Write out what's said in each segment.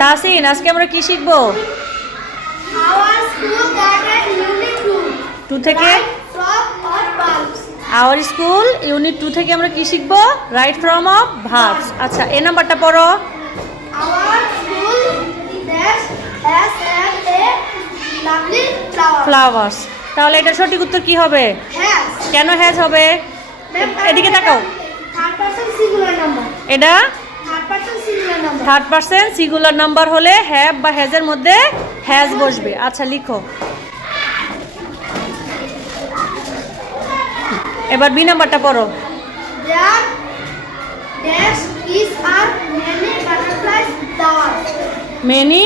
তাসিন, আজকে আমরা কি শিখবো? Our school garden unit 2. 2 থেকে From hot bulbs. Our school unit 2 থেকে আমরা কি শিখবো? Right from of verbs. আচ্ছা, এই নাম্বারটা পড়ো। Our school has a lovely flower. Flowers. তাহলে এটা সঠিক উত্তর কি হবে? Has. কেন হ্যাজ হবে? এদিকে তাকাও। Third person singular number. এটা Third person singular number. Third person singular number হলে হ্যাভ বা হ্যাজের মধ্যে হ্যাজ বসবে। আচ্ছা, লিখো। এবার বি নাম্বারটা পড়ো। There dash is are many butterflies flowers. Many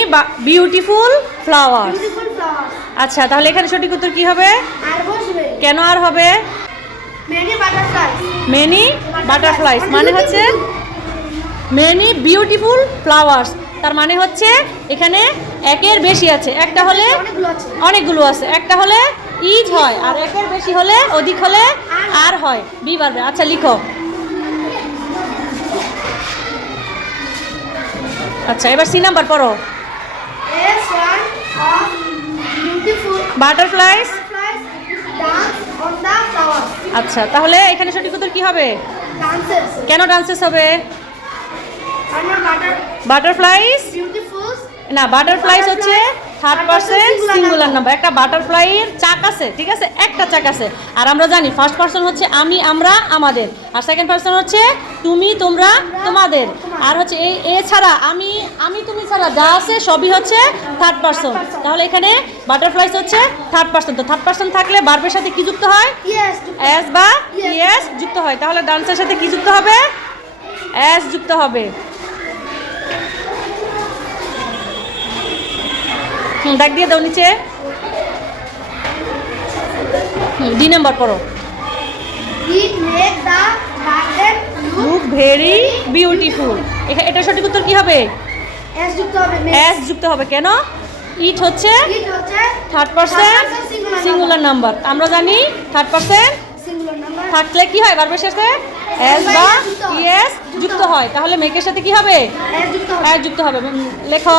beautiful flowers. Beautiful flowers. আচ্ছা, তাহলে এখানে সঠিক উত্তর কি হবে? আর বসবে কেন আর হবে? many butterflies. মেনি বাটারফ্লাইস মানে হচ্ছে মেনি বিউটিফুল ফ্লাওয়ার্স। তার মানে হচ্ছে এখানে একের বেশি আছে, একটা হলে অনেকগুলো আছে। অনেকগুলো আছে, একটা হলে ইজ হয়, আর একের বেশি হলে অধিক হলে আর হয়, বি বাড়বে। আচ্ছা, লিখো। আচ্ছা, এবার সি নাম্বার পড়ো। A swarm of beautiful butterflies. butterflies dance on the flowers. আচ্ছা, তাহলে এখানে সঠিক উত্তর কি হবে? Dances. কেন ডান্সেস হবে? And butterflies beautiful. না, বাটারফ্লাইস হচ্ছে থার্ড পারসন সিঙ্গুলার নাম্বার। একটা বাটারফ্লাইয়ের চাক আছে, ঠিক আছে, একটা চাক আছে। আর আমরা জানি ফার্স্ট পারসন হচ্ছে আমি, আমরা, আমাদের। আর সেকেন্ড পারসন হচ্ছে তুমি, তোমরা, তোমাদের। আর হচ্ছে এই এছাড়া আমি, আমি, তুমি ছাড়া যা আছে সবই হচ্ছে থার্ড পারসন। তাহলে এখানে বাটারফ্লাইস হচ্ছে থার্ড পারসন। তো থার্ড পারসন থাকলে ভার্বের সাথে কি যুক্ত হয়? Yes. এস বা ইয়েস যুক্ত হয়। তাহলে ডান্সের সাথে কি যুক্ত হবে? এস যুক্ত হবে। দাগ দিয়ে দাও নিচে। ডি নাম্বার পড়ো। We make the garden look very beautiful. এটা সঠিক উত্তর কি হবে? as যুক্ত হবে এস যুক্ত হবে। কেন? ইট হচ্ছে it হচ্ছে থার্ড পারসন সিঙ্গুলার নাম্বার। আমরা জানি থার্ড পারসন singular number. থাকলে কি হয়? ভার্বের সাথে এস বা ইয়েস যুক্ত হয়। তাহলে মেকের সাথে কি হবে? as যুক্ত হবে এস যুক্ত হবে। লেখো।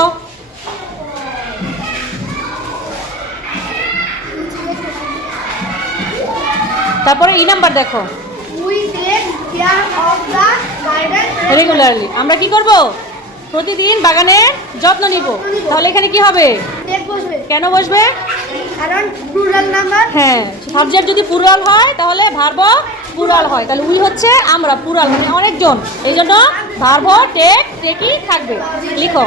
তারপরে ই নাম্বার দেখো। we take care of the garden regularly. আমরা কি করব? প্রতিদিন বাগানের যত্ন নিব। তাহলে এখানে কি হবে? take বসবে কেন বসবে? কারণ plural number. হ্যাঁ, সাবজেক্ট যদি প্লুরাল হয় তাহলে ভার্বও প্লুরাল হয়। তাহলে উই হচ্ছে আমরা, প্লুরাল মানে অনেকজন, এই জন্য ভার্বও টেক টেকই থাকবে। লিখো।